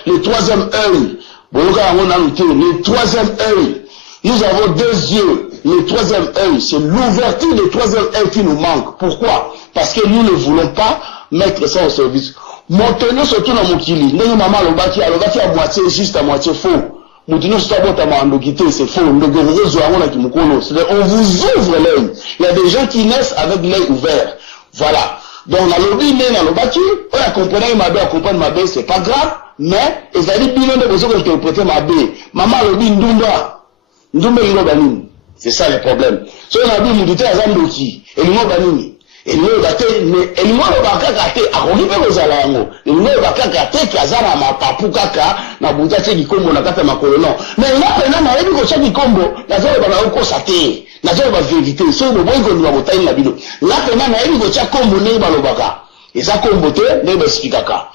le troisième œil. Le troisième œil. Nous avons 2 yeux. Le troisième œil, c'est l'ouverture du troisième œil qui nous manque. Pourquoi? Parce que nous ne voulons pas mettre ça au service. Montenons surtout dans mon kili. Nous maman l'obaki à moitié juste, à moitié faux. Montenons surtout à moitié c'est faux. On vous ouvre l'œil. Il y a des gens qui naissent avec l'œil ouvert. Voilà. Donc la lobby n'est dans le bâti. On a compris ma baie, on comprend ma baie, c'est pas grave. Mais ils ont dit bilan de besoin d'interpréter ma baie. Maman lobby ndumba. Ndumba inobanini. C'est ça le problème. Si on a dit moudité à Zamboki, et l'inobanini. Et nous mais et nous bakaka te akolipe kozala yango. Et nous bakaka te kazana ma papu kaka na butache kikombo na kata makolo non. Mais là pena na yebi ko chaki kombo na zo ba ko sate. Na zo ba vérité. So bo boy ko ni ba na bino. Là pena na yebi ko chaki kombo ne ba lobaka. Et ça kombo te ne ba sikaka.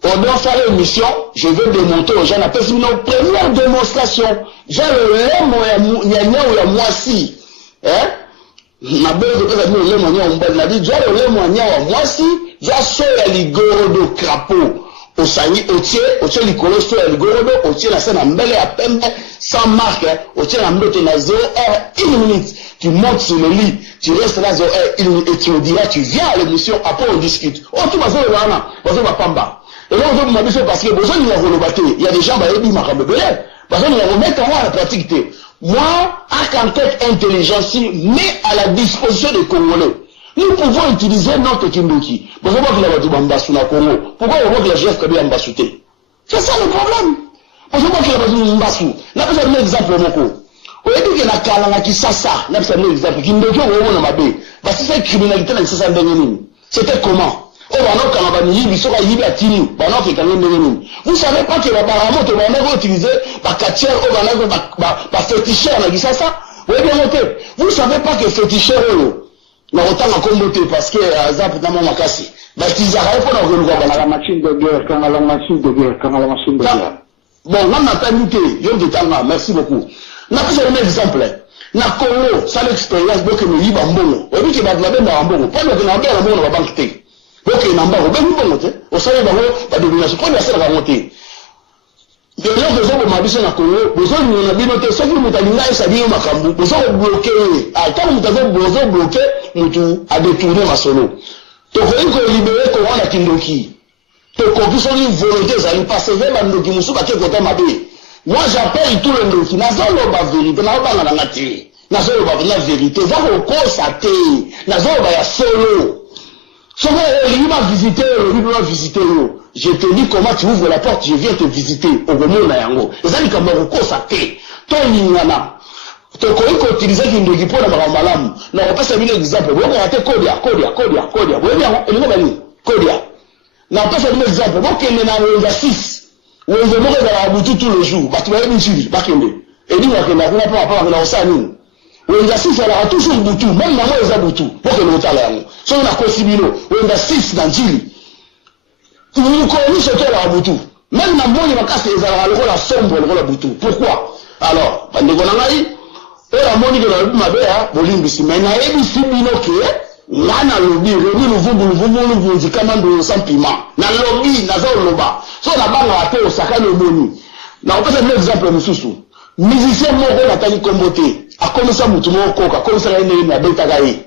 Pendant faire l'émission, je vais démontrer aux gens la première démonstration. J'ai le lait moyen ou moisi. Hein? Na belle de faire le moyen on va la vie j'ai le moyen moi si j'ai soya ligorodo crapaud au sani au tiers likolo soya ligorodo au tiers la scène en mbele à pembe sans marque au tiers la mbeto na 0 heure 1 minute tu montes sur le lit tu restes là 0 heure 1 minute et tu me diras tu viens à l'émission après on discute oh tu vas faire là parce que pamba et là on va me dire parce que besoin il y a volonté il y a des gens bah ils m'a comme belé parce qu'on va remettre en la pratique. Moi, Archantec Intelligence met à la disposition des Congolais. Nous pouvons utiliser notre Kimbuki. Pourquoi que la Wadou Bambassou na Congo? Pourquoi on voit que la GF Kabi Ambasouté? C'est ça le problème. Pourquoi que la Wadou Bambassou? N'a pas un exemple au Moko. Au début, il y a Kalanga qui sassa. N'a pas un exemple. Qui ne peut pas au Mabé. Parce que c'est criminalité dans le Sassa Benyamin. C'était comment? Vous savez pas que la baramo te va utiliser la katière ou la féticheur ça oui bien noté. Vous savez pas que féticheur na autant à comboter parce que azap dans mon makasi bah ils arrivent pour nous revoir dans la machine de guerre quand la machine de guerre bon on n'a pas muté yo de tanga merci beaucoup n'a pas un exemple na Congo ça l'expérience donc me liba mbongo oui que ba la ba mbongo pas que na ba mbongo ba banque ok namba ko ben bon te o sala ba ba domination ko na sala ba monter de l'heure de zo ma biso na Congo besoin ni na bino te soki mutalinga esa bino makambu besoin bloquer à tant mutazo besoin bloquer mutu a détourner ma solo to ko libérer ko wana kindoki to ko biso ni volonté za ni passer vers la ndoki musu ba ke kota mabe moi j'appelle tout le ndoki na zo lo ba vérité na ba na ngati na zo lo ba na vérité za ko constater na zo ba ya solo. Il m'a visité, il m'a visité. Je te dis comment tu ouvres la porte, je viens te visiter. Au moment où yango. Et ça dit comme on constaté. Ton lingana. Ton coïc utilisé qui ne dit pas dans ma malam. Non, on passe à un exemple. Vous avez Kodia. Vous voyez bien, il est venu. Kodia. Non, on passe à un exemple. Vous avez dans le 6. Où on veut mourir dans la boutique tous les jours. Bah, tu vas une fille. Bah, qu'il est. Et dit, on n'a pas à faire ça. On a 6 à toujours Boutou, même maman est à Boutou, pour que l'on t'aille. Si on a Kosibino, on a 6 dans Djili. Nous connaissons ce qu'elle a à Boutou. Même maman, il va casser les arabes, la sombre, le Boutou. Pourquoi? Alors, quand on a dit, on a moni de la Mabea, Bolimbisi, mais n'a pas si binoké, là, n'a lobby, nous dit comment de sans piment. N'a lobby, n'a pas loba. Si on a pas raté au sac de boni. N'a pas un exemple, nous musicien moko natali kombote akomisa mutu moko akomisa ene na betagaye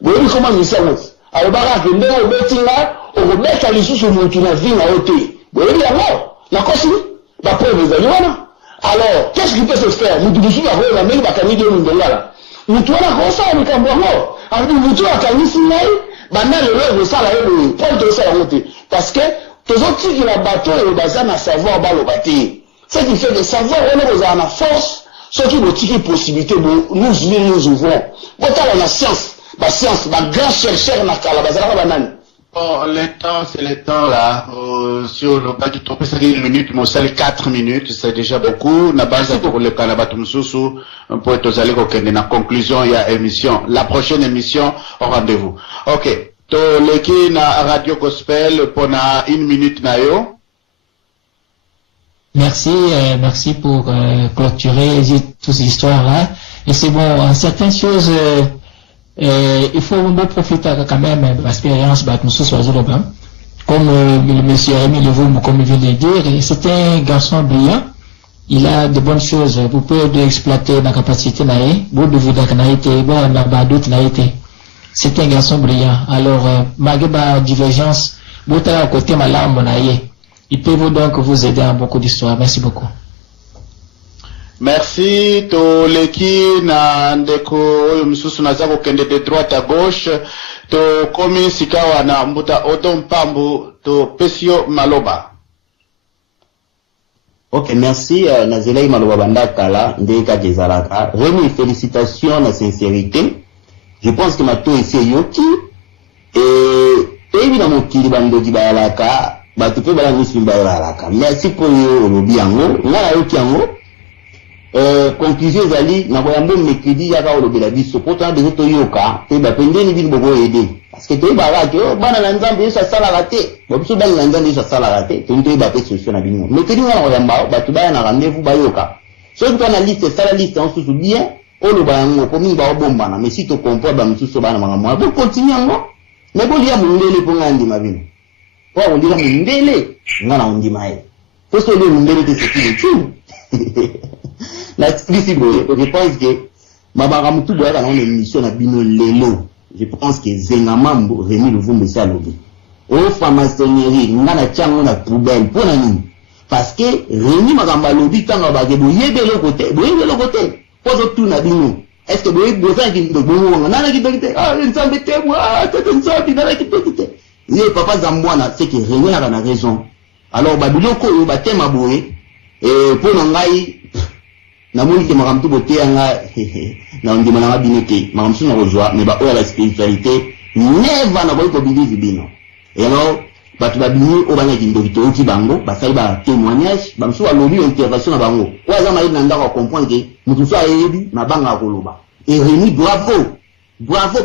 boyi koma musicien moko alobaka kende obetinga okobeta lisusu mutu na vinga ote boyi yango na kosi ba preuve ezali wana. Alors qu'est-ce qui peut se faire mutu musu ba kola meli bakani de ndongala mutu wana kosa ni kambo ali mutu akanisi ngai bana lelo sala ebe ponto sala ote parce que tozoti ki la bateau et bazana savoir balobati. Ce qui fait de savoir, on est à la force, ce qui nous tire possibilité, nous ouvrons. Quand on a la science, la grande chercheur, la banane. Bon, le temps, c'est le temps là. Sur le bas du trophée, c'est 1 minute, mais c'est 4 minutes, c'est déjà beaucoup. Na base pour le Canada Tumsusu, un peu tozali ko kende na conclusion, il y a émission. La prochaine émission, au rendez-vous. Ok. To leki na Radio Gospel pour na 1 minute na yo. Merci pour clôturer toutes ces histoires-là. Et c'est bon, certaines choses, il faut profiter quand même de l'expérience de M. Comme le monsieur Rémi Levaux, comme il vient de le dire, c'est un garçon brillant. Il a de bonnes choses. Vous pouvez exploiter la capacité naïe, vous devez d'autres naïté. C'est un garçon brillant. Alors, malgré la divergence, vous êtes à côté malam naïe. Il peut donc vous aider à beaucoup d'histoires. Merci beaucoup. Merci. To leki na ndeko msusu na zako kende de droite à gauche. To komi sikawa na mbuta odon pambu to pesio maloba. Ok, merci. Nazelei maloba banda kala ndeka jezalaka. Rémi, félicitations na sincérité. Je pense que ma to ici yoki. Et évidemment qu'il bando jibayalaka. Tu peux balancer sur Bayoraka. Merci pour le biango. Là, il y a conclusion zali na boyambo mercredi ya ka olobela biso pourtant de to yoka te ba pendeni bi bogo aider parce que to ba ra ke bana na nzambe ça sala raté bo biso bana na nzambe ça sala raté to nto ba pe solution na bino mercredi na oyamba ba tu ba na rendez-vous ba yoka so tu na liste sala liste en sous bien oloba yango ko mi ba bomba na mais si to comprendre ba msuso bana manga bo continue yango mais bo lia mundele po ngandi mabino po on dira mundele ngana on dit mai faut se le mundele de ce qui est tout. La je pense que Mabara Moutou Boya dans une émission na bino lelo. Je pense que Zengamambo Rémi Luvumbe Salobi. Au pharmacierie, ngana tchango na poubelle pour na nini. Parce que Rémi Magamba lobi tanga bagebo yebe le côté, boyebe le côté. Pozo tout na bino. Est-ce que boyebe boza ki ndo bongo nana ki dokite ah nzambe te moi tete nzambe nana ki dokite. Ye papa Zambwana c'est que Rémi a raison. Alors babiloko yo batema boye et pour ngai na moni ke makamtu bote yanga na ndima na binete makamtu na rejoa mais ba oya la spiritualité never na boy ko believe bino et alors batu ba bini o banya kindo kito uti bango ba sai ba témoignage ba msu alobi intervention na bango wa za mai na ndako comprendre que mutu so ayebi na banga koloba et Rémi bravo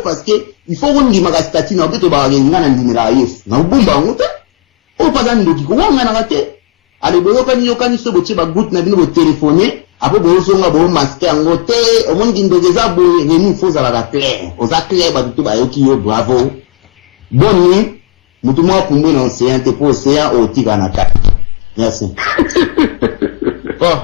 parce que il faut qu'on ndima ka statut na beto ba ngenga na ndimira Yesu na ubumba ngote o pa za ndoki ko wanga na kate ale boyo kani yokani so boche ba groupe na bino bo téléphoner après boyo songa bo masque ngote o mongi ndogeza bo Rémi faut za la clair o za clair ba tout ba yoki yo bravo bonne nuit mutu mo kumbe na océan te po océan o tigana ka merci. Bon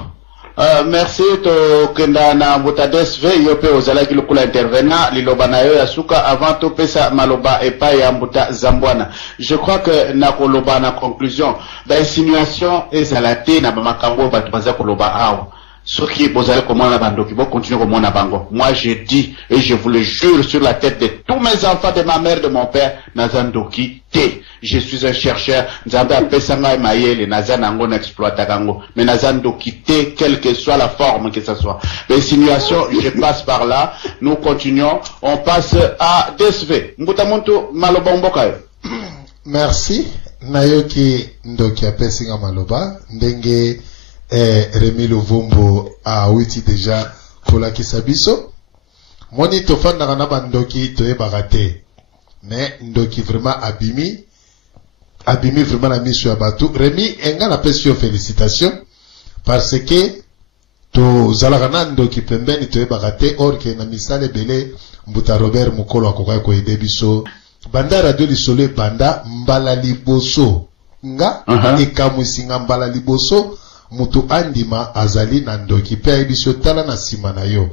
merci to kenda na mbutadesve yope ozala ki lokula intervenant liloba na yo ya suka avant to pesa maloba epa ya mbuta Zambwana. Je crois que na koloba na conclusion ba insinuation ezalate na makambo batu baza koloba awa soki bozala komona bandoki bo continuer komona bango. Moi je dis et je vous le jure sur la tête de tous mes enfants, de ma mère, de mon père, nazandoki te. Je suis un chercheur, nzambe apesanga mayele nazanango na exploiter kango, mais nazandoki te quelle que soit la forme que ça soit. L'insinuation, je passe par là, nous continuons, on passe à DSV. Mbutamuntu maloba mboka yo. Merci. Nayoki ndoki apesinga maloba ndenge Rémi Luvumbu a witi déjà kolakisa biso moni tofanda na bandoki toyebaka te mais ndoki vraiment abimi vraiment na miso ya batu. Rémi enga na pesi yo félicitations parce que tozalaka na ndoki pembeni toyebaka te or ke na misale belé mbuta Robert Mukolo akoka koyede biso banda radio lisolo banda mbala liboso nga ekamwisinga mbala liboso mutu andima azali na ndoki pe biso tala na sima na yo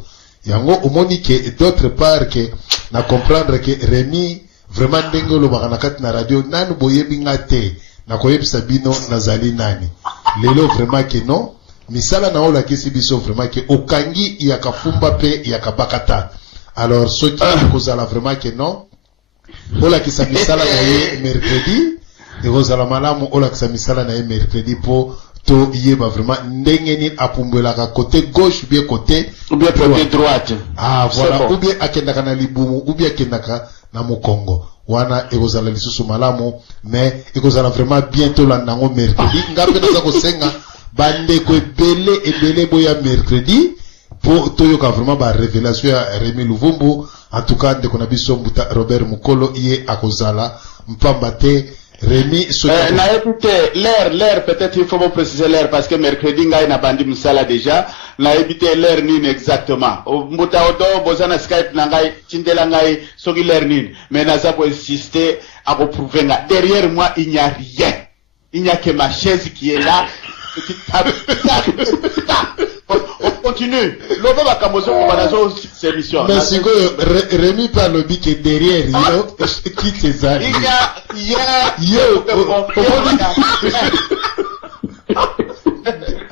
yango omoni ke d'autre part que na comprendre que Rémi vraiment ndenge lo bakana kati na radio nanu boyebi ngate na koyebisa bino nazali nani lelo vraiment que non misala na ola kesi biso vraiment que okangi ya kafumba pe ya kabakata alors ce qui kozala vraiment que non ola kisa misala na ye mercredi et kozala malamu ola kisa misala na ye mercredi po to yeba vraiment ndenge ni apumbelaka côté gauche ou bien côté droite. Ah voilà, ou bien akendaka na libumu ou bien akendaka na mukongo. wana ekozala lisusu malamu mais ekozala vraiment bientôt la nango mercredi ngape naza kosenga bandeko ebele boya mercredi pour toyoka vraiment ba révélation ya Rémi Luvumbu. En tout cas ndeko na biso Mbuta Robert Mukolo iye akozala mpamba te Rémi na écouté l'air peut-être il faut me préciser l'air parce que mercredi ngai na bandi musala déjà na éviter l'air nini exactement Mbuta odo bozana Skype na ngai tindela ngai soki l'air nini mais naza pour insister à prouver nga derrière moi il n'y a rien, il n'y a que ma chaise qui est là. On continue. L'on va commencer pour cette émission. Mais si Rémi parle le que derrière yo qui te zali. Il y a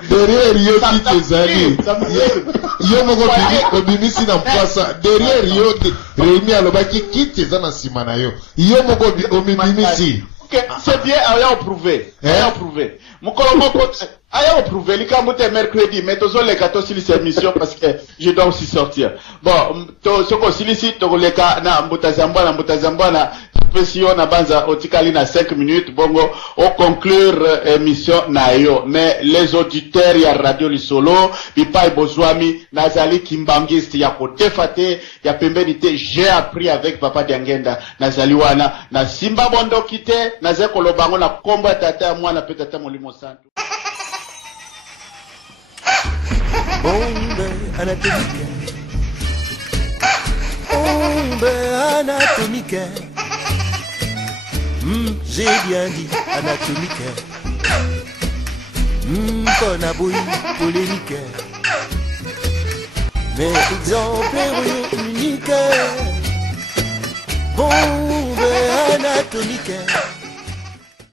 derrière yo qui te zali. Yo moko bimisi na mpasa. Derrière yo Rémi alobaki qui te zana simana yo. Yo moko bimisi. C'est bien, ayant prouvé. Ayant prouvé. Mon colombo, ayant prouvé, les camoutes mercredi, mais tous les gâteaux sur cette émission parce que je dois aussi sortir. Bon, ce qu'on s'illicite, les cas, na Mbutazambana, pression na banza, otikali na 5 minutes, bongo, au conclure émission na yo. Mais les auditeurs, ya radio li solo, pipa bozwami, nazali kimbangiste, ya kote fate, ya pembenite, j'ai appris avec papa Diangenda, nazali wana, na simba bondo kite, naze kolobango na komba tata mwana pe tata molimo santo. Bombe anatomique. Bombe anatomique. J'ai bien dit anatomique. Konaboui polémique. Mais exemple unique. Bombe anatomique.